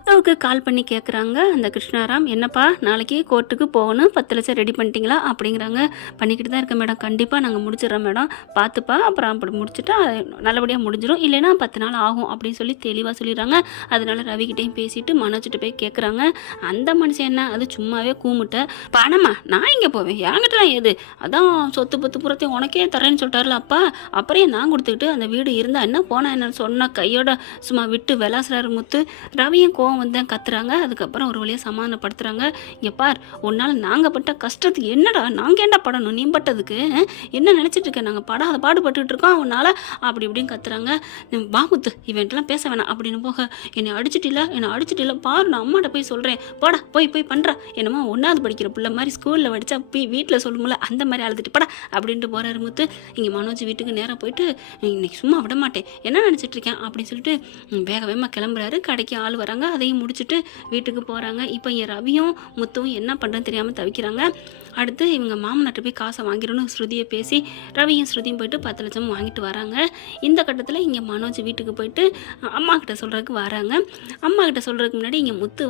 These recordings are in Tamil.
முத்துவுக்கு கால் பண்ணி கேட்குறாங்க அந்த கிருஷ்ணாராம். என்னப்பா நாளைக்கு கோர்ட்டுக்கு போகணும், 10 லட்சம் ரெடி பண்ணிட்டீங்களா அப்படிங்கிறாங்க. பண்ணிக்கிட்டு தான் இருக்கேன் மேடம், கண்டிப்பாக நாங்கள் முடிச்சிடறோம் மேடம், பார்த்துப்பா, அப்புறம் அப்படி முடிச்சுட்டா நல்லபடியாக முடிஞ்சிடும், இல்லைன்னா 10 நாள் ஆகும் அப்படின்னு சொல்லி தெளிவாக சொல்லிடுறாங்க. அதனால ரவிக்கிட்டையும் பேசிட்டு மனோஜிட்ட போய் கேட்குறாங்க. அந்த மனுஷன் என்ன, அது சும்மாவே கூமுட்ட பணமா, நான் இங்கே போவேன், என்கிட்டலாம் ஏது, அதான் சொத்து பத்து புறத்தையும் உனக்கே தரேன்னு சொல்லிட்டாருல அப்பா, அப்புறம் நான் கொடுத்துக்கிட்டு அந்த வீடு இருந்தால் என்ன போனால் என்ன சொன்னால் கையோட சும்மா விட்டு விளாசுறாரு முத்து. ரவியும் கோவம் வந்து கத்துறாங்க. அதுக்கப்புறம் ஒரு வழியாக சமாதானப்படுத்துறாங்க. இங்கே பார், உன்னால் நாங்கள் பட்ட கஷ்டத்துக்கு என்னடா நாங்கள் ஏண்டா படணும், நீ பட்டதுக்கு என்ன நினச்சிட்டு இருக்க, நாங்கள் படாத பாடுபட்டுட்டு இருக்கோம் உன்னால் அப்படி இப்படின்னு கத்துறாங்க. பாமுத்து இவன்ட்டெலாம் பேச வேணாம் அப்படின்னு போக, என்னை அடிச்சிட்டில பாரு, நான் அம்மாட்ட போய் சொல்கிறேன், போடா போய் பண்ணுறா, என்னமோ 1வது படிக்கிற பிள்ளை மாதிரி ஸ்கூலில் படித்தா வீட்டில் சொல்லுமில்ல அந்த மாதிரி அழுதுட்டு படா அப்படின்ட்டு போகிறாரு முத்து. இங்கே மனோஜ் வீட்டுக்கு நேராக போயிட்டு, இன்னைக்கு சும்மா விட மாட்டேன், என்ன நினச்சிட்டு இருக்கேன் அப்படின்னு சொல்லிட்டு வேக வேகமாக கிளம்புறாரு. கடைக்கு ஆள் வராங்க, அதையும் முடிச்சுட்டு வீட்டுக்கு போகிறாங்க. இப்போ என் ரவியும் முத்துவும் என்ன பண்ணுறதுன்னு தெரியாமல் தவிக்கிறாங்க. அடுத்து இவங்க மாமனாட்ட போய் காசை வாங்கிடணும் ஸ்ருதியை பேசி ரவியும் ஸ்ருதியும் போயிட்டு 10 லட்சம் வாங்கிட்டு வராங்க. இந்த கட்டத்தில் இங்கே மனோஜ் வீட்டுக்கு போயிட்டு அம்மா கிட்ட சொல்கிறதுக்கு வராங்க. அம்மா கிட்ட சொல்கிறதுக்கு முன்னாடி இங்கே முத்து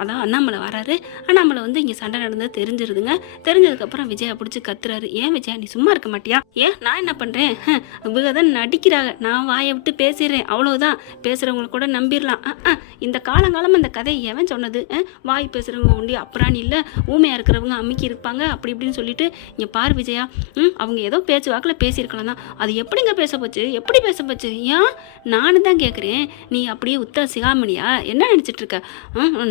அதான் அண்ணாமலை வராரு. அண்ணாமலை இங்கே சண்டை நடந்தது தெரிஞ்சிருதுங்க. தெரிஞ்சதுக்கப்புறம் விஜயா பிடிச்சி கத்துறாரு. ஏன் விஜயா நீ சும்மா இருக்க மாட்டியா, ஏன் நான் என்ன பண்ணுறேன், இவங்க தான் நடிக்கிறாங்க, நான் வாயை விட்டு பேசிடுறேன் அவ்வளோதான், பேசுகிறவங்களை கூட நம்பிடலாம், இந்த காலங்காலம் அந்த கதையை எவன் சொன்னது, வாய் பேசுகிறவங்க உண்டி அப்புறான்னு இல்லை, ஊமையாக இருக்கிறவங்க அமுக்கி இருப்பாங்க அப்படி இப்படின்னு சொல்லிட்டு, இங்கே பார் விஜயா, அவங்க ஏதோ பேச்சு வாக்கில் பேசியிருக்கலாம் தான், அது எப்படிங்க பேச போச்சு, எப்படி பேச போச்சு, ஏன் நானும் தான் கேட்குறேன், நீ அப்படியே உத்தர சிகாமணியா, என்ன நினச்சிட்டு இருக்க,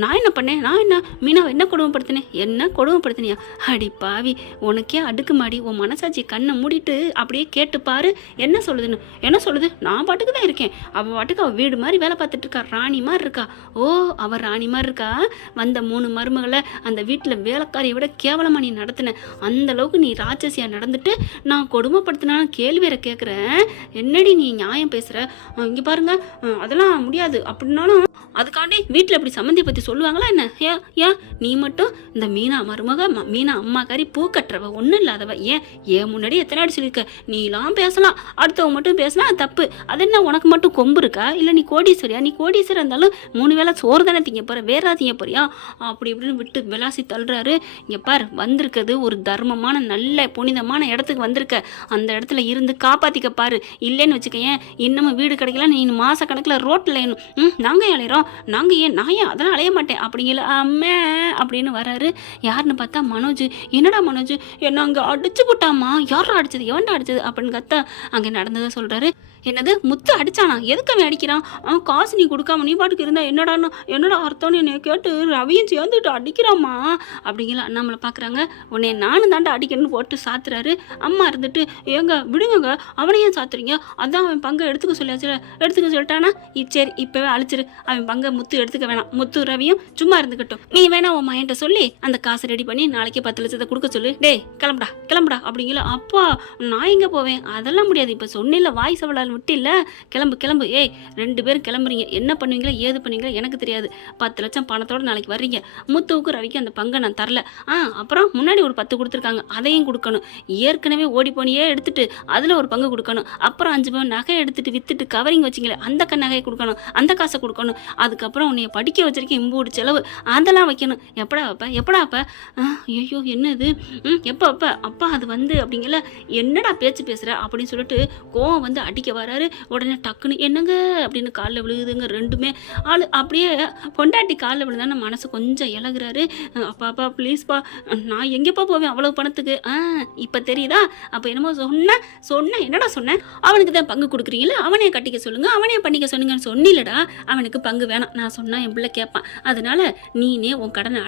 நான் என்ன பண்ணேன், நான் என்ன மீனாவை என்ன கொடுமைப்படுத்தினியா, அடி பாவி, உனக்கே அடுக்கு மாடி, உன் மனசாட்சி கண்ணை மூடிட்டு அப்படியே கேட்டுப்பாரு என்ன சொல்லுது, நான் பாட்டுக்கு தான் இருக்கேன், அவள் பாட்டுக்கு அவள் வீடு மாதிரி வேலை பார்த்துட்டு இருக்கா, ராணி மாதிரி இருக்கா, ஓ அவள் ராணி மாதிரி இருக்கா, வந்த 3 மருமகளை அந்த வீட்டில் வேலைக்காரியை விட கேவலமாக நீ நடத்தின, அந்த அளவுக்கு நீ ராட்சசியாக நடந்துட்டு நான் கொடுமைப்படுத்தினா கேள்வி வேற கேட்குறேன், என்னடி நீ நியாயம் பேசுகிற, இங்கே பாருங்க அதெல்லாம் முடியாது அப்படின்னாலும் அதுக்காண்டி வீட்டில் இப்படி சம்மந்தியை பற்றி சொல்லுவாங்களா என்ன, ஏன் நீ மட்டும் இந்த மீனா மருமக மீனா அம்மாக்காரி பூ கட்டுறவ ஒன்றும் இல்லாதவ, ஏன் முன்னாடி எத்தனை அடி சொல்லியிருக்க, நீலாம் பேசலாம், அடுத்தவங்க மட்டும் பேசினா தப்பு, அது என்ன உனக்கு மட்டும் கொம்பு இருக்கா, இல்லை நீ கோடீஸ்வரியா, நீ கோடீஸ்வரர் இருந்தாலும் 3 வேளை சோறு தானே திங்க போகிற, வேற திங்க போறியா அப்படி இப்படின்னு விட்டு விளாசி தள்ளுறாரு. இங்கே பார், வந்திருக்கிறது ஒரு தர்மமான நல்ல புனிதமான இடத்துக்கு வந்திருக்க, அந்த இடத்துல இருந்து காப்பாற்றிக்க பாரு, இல்லைன்னு வச்சுக்கேன் இன்னமும் வீடு கிடைக்கல, நீ மாதக்கணக்கில் ரோட்டில் நாங்கள் அலையிறோம், நான் ஏன் அதெல்லாம் அலைய மாட்டேன் அப்படிங்கல அம்மே அப்படின்னு வராரு. யாருன்னு பார்த்தா மனோஜ். என்னடா மனோஜ், என்ன அங்கே அடிச்சு போட்டாமா, யாரா அடிச்சது, எவன்டா அடிச்சது அப்படின்னு கத்தா அங்கே நடந்ததை சொல்கிறாரு. என்னது முத்து அடிச்சானா, எதுக்கு அவன் அடிக்கிறான், காசு நீ கொடுக்காம நீ பாட்டுக்கு இருந்தா என்னடா அர்த்தம்னு என்னை கேட்டு ரவியும் சேர்ந்துட்டு அடிக்கிறாமா அப்படிங்கிற அண்ணாமலை பார்க்குறாங்க. உன்னை நானும் தாண்டா அடிக்கணும்னு போட்டு சாத்துறாரு. அம்மா இருந்துட்டு ஏங்க விடுங்க, அவனை ஏன் சாத்துறீங்க, அதான் அவன் பங்கை எடுத்துக்க சொல்லிட்டானா, சரி இப்போவே அழிச்சிரு, அவன் பங்கை முத்து எடுத்துக்க வேணாம், முத்து ரவியும் சும்மா இருந்துக்கட்டும், நீ வேணா உன் மையன்ட்ட சொல்லி அந்த காசை ரெடி பண்ணி நாளைக்கே 10 லட்சத்தை கொடுக்க சொல்லு, டேய் கிளம்புடா அப்படிங்கிற. அப்பா நான் எங்கே போவேன், அதெல்லாம் முடியாது, இப்போ சொன்னில்ல வாய் சவலால் விட்டு இல்லை, கிளம்பு, ஏய் 2 பேரும் கிளம்புறீங்க, என்ன பண்ணுவீங்களா ஏது பண்ணுவீங்களா எனக்கு தெரியாது, 10 லட்சம் பணத்தோட நாளைக்கு வர்றீங்க, முத்துவுக்கு ரவிக்கு அந்த பங்கை நான் தரல, அப்புறம் முன்னாடி ஒரு 10 கொடுத்துருக்காங்க அதையும் கொடுக்கணும், ஏற்கனவே ஓடி போனியே எடுத்துட்டு அதில் ஒரு பங்கு கொடுக்கணும், அப்புறம் 5 பவுன் நகை எடுத்துட்டு வித்துட்டு கவரிங் வச்சிங்களே அந்த நகையை கொடுக்கணும், அந்த காசை கொடுக்கணும், அதுக்கப்புறம் உன்னைய படிக்க வச்சிருக்கேன் இம்பூடு செலவு அதெல்லாம் வைக்கணும், எப்படா அப்ப ஐயோ என்னது எப்போ அப்பா அது அப்படிங்கல, என்னடா பேச்சு பேசுற அப்படின்னு சொல்லிட்டு கோவம் அடிக்க வராரு. உடனே டக்குன்னு என்னங்க அப்படின்னு காலில் விழுகுதுங்க ரெண்டுமே. ஆள் அப்படியே பொண்டாட்டி காலில் விழுந்தான மனசு கொஞ்சம் இலகுறாரு. அப்பா ப்ளீஸ்ப்பா, நான் எங்கேப்பா போவேன் அவ்வளவு பணத்துக்கு, இப்போ தெரியுதா, அப்போ என்னமோ சொன்ன என்னடா சொன்னேன், அவனுக்கு தான் பங்கு கொடுக்குறீங்களா, அவனே கட்டிக்க சொல்லுங்க, அவனே பண்ணிக்க சொன்னீங்கன்னு சொன்னில்லடா, அவனுக்கு பங்கு வேணாம், நான் சொன்னா என் பிள்ளை கேட்பான், அதனால நீனே உன் கடனை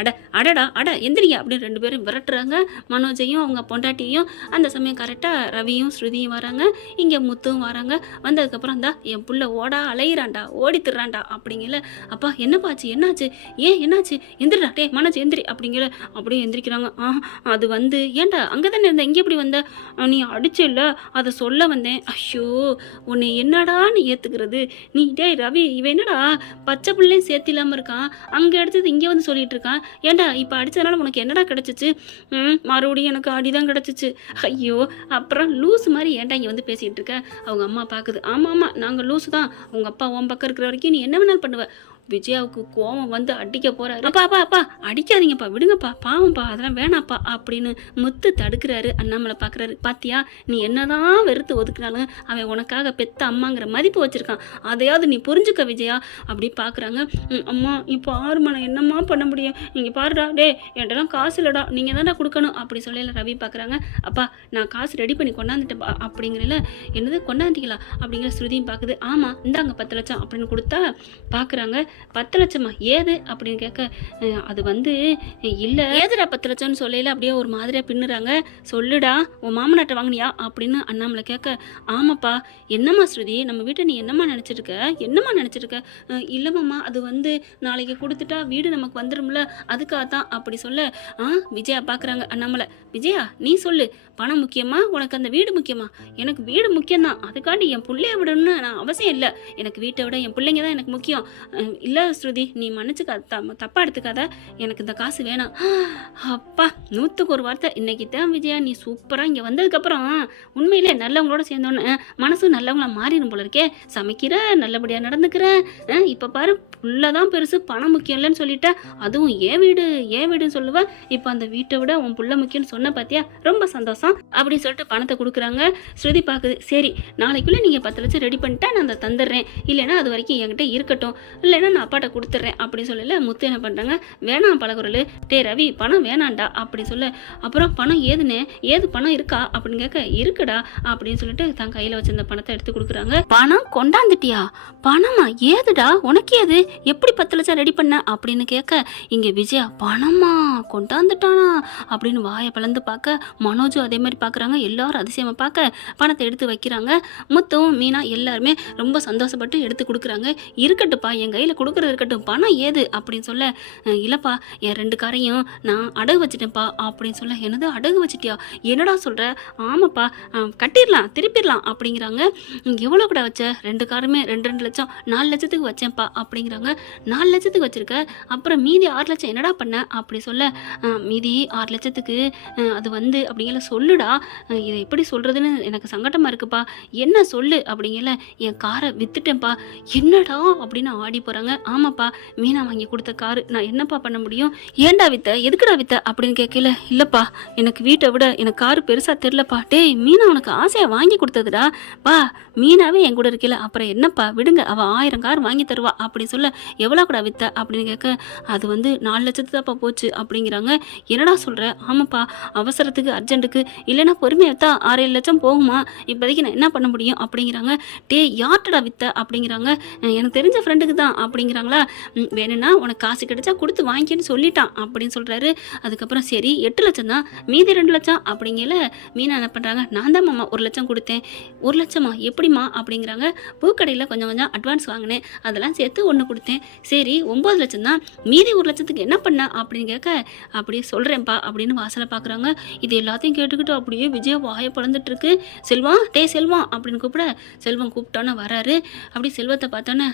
அட எந்திரிங்க அப்படின்னு 2 பேரும் விரட்டுறாங்க. மனோஜையும் அவங்க பொண்டாட்டியும். அந்த சமயம் கரெக்டாக ரவியும் ஸ்ருதியும் வராங்க, இங்கே முத்தும் வராங்க. வந்ததுக்கப்புறம் தான் என் புள்ள அலையிறான்டா ஓடி திடுறான்டா அப்படிங்கல. அப்பா என்னாச்சு என்னாச்சு எந்திரிடா, டே மனோஜ் எந்திரி அப்படிங்கிற. அப்படியே எந்திரிக்கிறாங்க. அது ஏன்டா அங்கே தானே இருந்த, இங்கே எப்படி வந்த, நீ அடிச்சில்ல அதை சொல்ல வந்தேன், ஐயோ உன்னை என்னடான்னு ஏற்றுக்கிறது நீ, டே ரவி இவன் என்னடா பச்சை பிள்ளையும் சேர்த்து இல்லாமல் இருக்கான், அங்கே எடுத்தது இங்கே சொல்லிட்டு இருக்கான், ஏன்டா இப்போ அடித்ததுனால உனக்கு என்னடா கிடச்சிச்சு, மறுபடியும் எனக்கு அடிதான் கிடச்சிச்சு, ஐயோ அப்புறம் லூஸ் மாதிரி ஏன்டா இங்கே பேசிகிட்டு இருக்க. அவங்க அம்மா பார்க்குது. ஆமாம் நாங்கள் லூஸு தான், உங்கள் அப்பா உன் பக்கம் இருக்கிற வரைக்கும் நீ என்ன வேணாலும் பண்ணுவ, விஜயாவுக்கு கோவம் வந்து அடிக்க போறாரு. அப்பா அப்பா அப்பா அடிக்காதீங்கப்பா, விடுங்கப்பா, பாவம்ப்பா, அதெல்லாம் வேணாப்பா அப்படின்னு முத்து தடுக்கிறாரு. அண்ணாமலை பாக்குறாரு, பாத்தியா நீ என்னதான் வெறுத்து ஒதுக்குனாலும் அவன் உனக்காக பெத்த அம்மாங்கிற மதிப்பு வச்சிருக்கான், அதையாவது நீ புரிஞ்சுக்க விஜயா அப்படி பாக்குறாங்க. அம்மா இப்போ 6 மணி என்னம்மா பண்ண முடியும், நீங்க பாருடா, டே என்கிட்டலாம் காசு இல்லடா, நீங்க தான்டா கொடுக்கணும் அப்படி சொல்லல. ரவி பாக்குறாங்க, அப்பா நான் காசு ரெடி பண்ணி கொண்டாந்துட்டேன் அப்படிங்கிறல. என்னது கொண்டாந்துட்டீங்களா அப்படிங்கிற ஸ்ருதியும் பாக்குது. ஆமா இந்தாங்க 10 லட்சம் அப்படின்னு கொடுத்தா பாக்குறாங்க. 10 லட்சமா ஏது அப்படின்னு கேட்க, அது வந்து இல்ல ஏதுடா 10 லட்சம்னு சொல்லல. அப்படியே ஒரு மாதிரியா பின்னுறாங்க. சொல்லுடா உன் மாமனாட்ட வாங்கினியா அப்படின்னு அண்ணாமலை கேட்க, ஆமாப்பா. என்னம்மா ஸ்ருதி நம்ம வீட்டை நீ என்னம்மா நினைச்சிருக்க, என்னம்மா நினைச்சிருக்க? இல்லம்மா அது வந்து நாளைக்கு கொடுத்துட்டா வீடு நமக்கு வந்துடும்ல, அதுக்காக தான் அப்படி சொல்ல. விஜயா பாக்குறாங்க. அண்ணாமலை, விஜயா நீ சொல்லு, பணம் முக்கியமா உனக்கு அந்த வீடு முக்கியமா? எனக்கு வீடு முக்கியம்தான், அதுக்காண்டி என் பிள்ளைய விடணும்னு நான் அவசியம் இல்லை, எனக்கு வீட்டை விட என் பிள்ளைங்க தான் எனக்கு முக்கியம். இல்லை ஸ்ருதி நீ மன்னிச்சுக்க, தப்பா எடுத்துக்காத, எனக்கு இந்த காசு வேணாம். அப்பா 100க்கு ஒரு வார்த்தை. இன்னைக்கு தான் விஜயா நீ சூப்பராக இங்கே வந்ததுக்கப்புறம் உண்மையிலே நல்லவங்களோட சேர்ந்தோன்னு மனசும் நல்லவங்களா மாறிடும் போல இருக்கே. சமைக்கிற, நல்லபடியாக நடந்துக்கிற, இப்போ பாரு புள்ளதான் பெருசு, பணம் முக்கியம் இல்லைன்னு சொல்லிட்ட, அதுவும் ஏன் வீடுன்னு சொல்லுவ, இப்போ அந்த வீட்டை விட உன் புள்ள முக்கியம்னு சொன்ன பார்த்தியா, ரொம்ப சந்தோஷம் அப்படின்னு சொல்லிட்டு பணத்தை கொடுக்குறாங்க. ஸ்ருதி பார்க்குது, சரி நாளைக்குள்ளே நீங்கள் 10 லட்சம் ரெடி பண்ணிட்டா நான் அதை தந்துடுறேன், இல்லைன்னா அது வரைக்கும் என்கிட்ட இருக்கட்டும், இல்லைன்னா நான் அப்பாட்ட கொடுத்துட்றேன் அப்படின்னு சொல்லல. முத்து என்ன பண்ணுறாங்க, வேணாம் பழகுறல், டே ரவி பணம் வேணாண்டா அப்படி சொல்ல. அப்புறம் பணம் ஏதுன்னு, ஏது பணம் இருக்கா அப்படின்னு கேட்க, இருக்குடா அப்படின்னு சொல்லிட்டு தான் கையில் வச்சிருந்த பணத்தை எடுத்து கொடுக்குறாங்க. பணம் கொண்டாந்துட்டியா? பணமா? ஏதுடா உனக்கு ஏது, எப்படி 10 லட்சம் ரெடி பண்ண அப்படின்னு கேட்க, இங்கே விஜயா பணமா கொண்டாந்துட்டானா அப்படின்னு வாயை பிளந்து பார்க்க, மனோஜும் அதே மாதிரி பார்க்குறாங்க. எல்லாரும் அதிசயமாக பார்க்க பணத்தை எடுத்து வைக்கிறாங்க. முத்தும் மீனா எல்லாருமே ரொம்ப சந்தோஷப்பட்டு எடுத்து கொடுக்குறாங்க. இருக்கட்டுப்பா என் கையில் கொடுக்குறது இருக்கட்டும், பணம் ஏது அப்படின்னு சொல்ல, இல்லைப்பா என் 2 காரையும் நான் அடகு வச்சுட்டேன்ப்பா அப்படின்னு சொல்ல. என்னது அடகு வச்சுட்டியா, என்னடா சொல்கிற? ஆமாப்பா கட்டிடலாம் திருப்பிடலாம் அப்படிங்கிறாங்க. எவ்வளோ கூட வச்ச? 2 காருமே 2 லட்சம், 4 லட்சத்துக்கு வச்சேன்ப்பா அப்படிங்கிறாங்க. 4 லட்சத்துக்கு வச்சிருக்க, அப்புறம் மீதி 6 லட்சம் என்னடா பண்ண அப்படி சொல்ல, மீதி 6 லட்சத்துக்கு அது வந்து அப்படிங்கிற சொல்லுடா, இதை எப்படி சொல்கிறதுன்னு எனக்கு சங்கடமாக இருக்குப்பா, என்ன சொல்லு அப்படிங்கல. என் காரை வித்துட்டேன்ப்பா. என்னடா அப்படின்னு ஆடி போகிறாங்க. ஆமாப்பா மீனா வாங்கி கொடுத்த காரு, நான் என்னப்பா பண்ண முடியும்? ஏன்டா வித்த, எதுக்குடா வித்த அப்படின்னு கேட்கல. இல்லைப்பா எனக்கு வீட்டை விட எனக்கு காரு பெருசாக தெரிலப்பா. டேய் மீனா உனக்கு ஆசையாக வாங்கி கொடுத்ததுடா பா, மீனாவே என் கூட இருக்கல, அப்புறம் என்னப்பா விடுங்க, அவள் 1000 கார் வாங்கி தருவா அப்படி சொல்ல. எவ்வளோ கூட வித்த அப்படின்னு கேட்க, அது வந்து 4 லட்சத்து தான்ப்பா போச்சு அப்படிங்கிறாங்க. என்னடா சொல்கிற? ஆமாப்பா அவசரத்துக்கு அர்ஜென்ட்டுக்கு, இல்லைன்னா பொறுமையாக விற்றா 6-7 லட்சம் போகுமா, இப்போதைக்கு நான் என்ன பண்ண முடியும் அப்படிங்கிறாங்க. டே யார்ட்டடா வித்த அப்படிங்கிறாங்க. எனக்கு தெரிஞ்ச ஃப்ரெண்டுக்கு தான் அப்படிங்கிறாங்களா. வேணும்னா உனக்கு காசு கிடைச்சா கொடுத்து வாங்கிக்கன்னு சொல்லிட்டான் அப்படின்னு சொல்கிறாரு. அதுக்கப்புறம் சரி 8 லட்சம் தான், மீதி 2 லட்சம் அப்படிங்கல. மீனா என்ன பண்ணுறாங்க, நான் தான் மாமா 1 லட்சம் கொடுத்தேன். 1 லட்சமா எப்படிமா அப்படிங்கிறாங்க. பூக்கடையில் கொஞ்சம் கொஞ்சம் அட்வான்ஸ் வாங்கினேன், அதெல்லாம் சேர்த்து 1 கொடுத்தேன். சரி 9 லட்சம் தான், மீதி 1 லட்சத்துக்கு என்ன பண்ண அப்படின்னு கேட்க, அப்படியே சொல்கிறேன்ப்பா அப்படின்னு வாசலை பார்க்குறாங்க. இது எல்லாத்தையும் கேட்டுக்கிட்டு அப்படியே விஜய் வாயை பழந்துட்டு இருக்கு. செல்வம், டே செல்வம் அப்படின்னு கூப்பிட, செல்வம் கூப்பிட்டோன்னே வராரு. அப்படி செல்வத்தை பார்த்தோன்னே,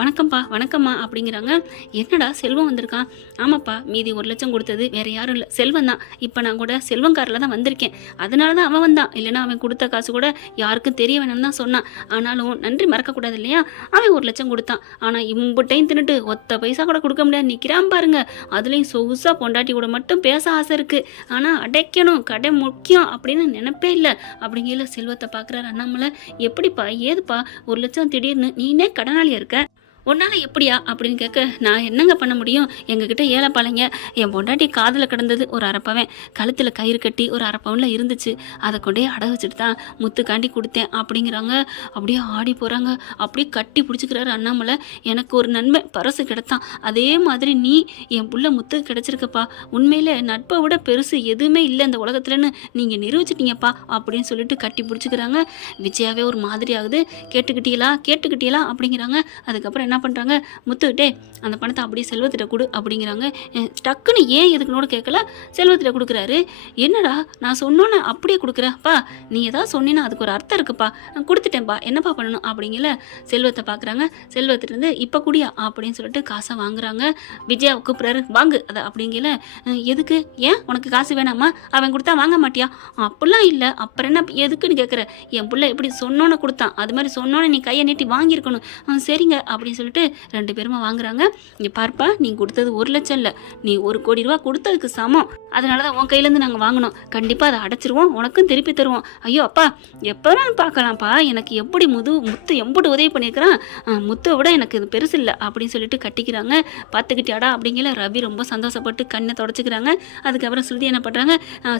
வணக்கம்ப்பா வணக்கம்மா அப்படிங்கிறாங்க. என்னடா செல்வம் வந்திருக்கான்? ஆமாப்பா மீதி 1 லட்சம் கொடுத்தது வேற யாரும் இல்லை, செல்வம் தான். இப்போ நான் கூட செல்வங்காரில் தான் வந்திருக்கேன், அதனால தான் அவன் வந்தான், இல்லைன்னா அவன் கொடுத்த காசு கூட யாருக்கும் தெரிய வேணும்னு தான் சொன்னான். ஆனாலும் நன்றி மறக்கக்கூடாது இல்லையா, அவன் 1 லட்சம் கொடுத்தான். ஆனால் இம்புட்டையும் தின்னுட்டு ஒத்த பைசா கூட கொடுக்க முடியாது நிற்கிறான் பாருங்க. அதுலேயும் சொகுசா பொண்டாட்டி கூட மட்டும் பேச ஆசை இருக்கு, ஆனால் அடைக்கணும், கடை முக்கியம் அப்படின்னு நினைப்பே இல்லை அப்படிங்கிற செல்வத்தை பார்க்குறாரு அண்ணாமலை. எப்படிப்பா ஏதுப்பா 1 லட்சம் திடீர்னு, நீனே கடனாளியா இருக்க, உன்னால் எப்படியா அப்படின்னு கேட்க, நான் என்னங்க பண்ண முடியும், எங்ககிட்ட ஏழைப்பாளைங்க, என் பொண்டாட்டி காதில் கிடந்தது ஒரு அரப்பவன், கழுத்தில் கயிறு கட்டி ஒரு அரப்பவனில் இருந்துச்சு, அதை கொண்டே அடகு வச்சுட்டு தான் முத்துக்காண்டி கொடுத்தேன் அப்படிங்கிறாங்க. அப்படியே ஆடி போகிறாங்க. அப்படியே கட்டி பிடிச்சிக்கிறாரு அண்ணாமலை. எனக்கு ஒரு நன்மை பரசு கிடைத்தான், அதே மாதிரி நீ என் புள்ள முத்து கிடச்சிருக்கப்பா, உண்மையில் நட்பை விட பெருசு எதுவுமே இல்லை இந்த உலகத்துலன்னு நீங்கள் நிரூபிச்சிட்டீங்கப்பா அப்படின்னு சொல்லிட்டு கட்டி பிடிச்சிக்கிறாங்க. விஜயாவே ஒரு மாதிரி ஆகுது. கேட்டுக்கிட்டீங்களா அப்படிங்கிறாங்க. அதுக்கப்புறம் என்ன பண்ணுறாங்க, முத்துக்கிட்டே அந்த பணத்தை அப்படியே செல்வத்திட்ட கொடு அப்படிங்கிறாங்க. டக்குன்னு ஏன் எதுக்குனோட கேட்கல, செல்வத்திட்ட கொடுக்குறாரு. என்னடா நான் சொன்னோன்னே அப்படியே கொடுக்குறப்பா, நீ ஏதாவது சொன்னீங்கன்னா அதுக்கு ஒரு அர்த்தம் இருக்குப்பா, நான் கொடுத்துட்டேன்ப்பா, என்னப்பா பண்ணணும் அப்படிங்கல. செல்வத்தை பார்க்குறாங்க. செல்வத்திலேருந்து இப்போ குடியா அப்படின்னு சொல்லிட்டு காசை வாங்குறாங்க. விஜயா கூப்பிட்றாரு, வாங்கு அதை அப்படிங்கல. எதுக்கு, ஏன் உனக்கு காசு வேணாமா, அவன் கொடுத்தா வாங்க மாட்டியா? அப்படிலாம் இல்லை, அப்புறம் என்ன எதுக்குன்னு கேட்குற, என் பிள்ளை எப்படி சொன்னோன்னு கொடுத்தான், அது மாதிரி சொன்னோன்னே நீ கையை நீட்டி வாங்கியிருக்கணும். சரிங்க அப்படின்னு சொல்லிட்டு 2 பேருமா வாங்குறாங்க. இங்கே பார்ப்பா, நீ கொடுத்தது 1 லட்சம் இல்லை, நீ 1 கோடி ரூபா கொடுத்ததுக்கு சமம். அதனால தான் உன் கையிலேருந்து நாங்கள் வாங்கினோம். கண்டிப்பாக அதை அடைச்சிருவோம், உனக்கும் திருப்பி தருவோம். ஐயோ அப்பா, எப்போ வேணாலும் பார்க்கலாம்ப்பா, எனக்கு எப்படி முத்து எம்புட்டு உதவி பண்ணியிருக்கிறான், முத்தை விட எனக்கு இது பெருசு இல்லை அப்படின்னு சொல்லிட்டு கட்டிக்கிறாங்க. பார்த்துக்கிட்டியாடா அப்படிங்கிற ரவி ரொம்ப சந்தோஷப்பட்டு கண்ணை தொடச்சிக்கிறாங்க. அதுக்கப்புறம் ஸ்ருதி என்ன பண்ணுறாங்க,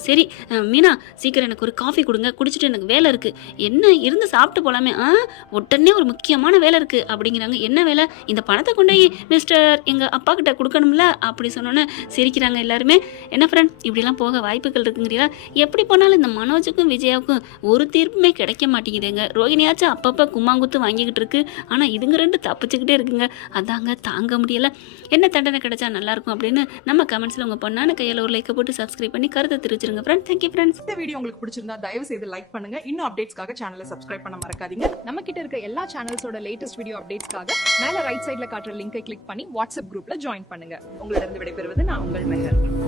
சரி மீனா சீக்கிரம் எனக்கு ஒரு காஃபி கொடுங்க, குடிச்சிட்டு எனக்கு வேலை இருக்குது. என்ன இருந்து சாப்பிட்டு போகலாமே, உடனே ஒரு முக்கியமான வேலை இருக்குது அப்படிங்கிறாங்க. என்ன வேலை? இந்த பணத்தை கொண்டு மிஸ்டர் எங்கள் அப்பா கிட்ட கொடுக்கணும்ல அப்படி சொன்னோன்னே சிரிக்கிறாங்க எல்லாருமே. என்ன ஃப்ரெண்ட், இப்படிலாம் போக வாய்ப்புகள் இருக்குங்கிறீங்களா? எப்படி போனாலும் இந்த மனோஜுக்கும் விஜயாவுக்கும் ஒரு தீர்ப்புமே கிடைக்க மாட்டேங்குதுங்க. ரோகிணியாச்சும் அப்பப்போ கும்மாங்குத்து வாங்கிக்கிட்டு இருக்கு, ஆனால் இதுங்க 2 தப்பிச்சுக்கிட்டே இருக்குங்க. அதாங்க தாங்க முடியலை. என்ன தண்டனை கிடைச்சா நல்லாயிருக்கும் அப்படின்னு நம்ம கமெண்ட்ஸில் உங்கள் பொண்ணான கையில் ஒரு லைக்கை போட்டு சப்ஸ்கிரைப் பண்ணி கருத்தை தெரிவிச்சிருங்க ஃப்ரெண்ட். Thank you friends. இந்த வீடியோ உங்களுக்கு பிடிச்சிருந்தா தயவு செய்து லைக் பண்ணுங்க. இன்னும் அப்டேட்ஸ்க்காக சேனலை சப்ஸ்கிரைப் பண்ண மறக்காதீங்க. நம்ம கிட்ட இருக்க எல்லா சேனல்ஸோட லேட்டஸ்ட் வீடியோ அப்டேட்ஸ்க்காக மேல ரைட் சைடுல காட்டுற லிங்கை கிளிக் பண்ணி வாட்ஸ்அப் குரூப்ல ஜாயின் பண்ணுங்க. உங்களிடம் விடைபெறுவது நான் உங்கள் மெஹர்.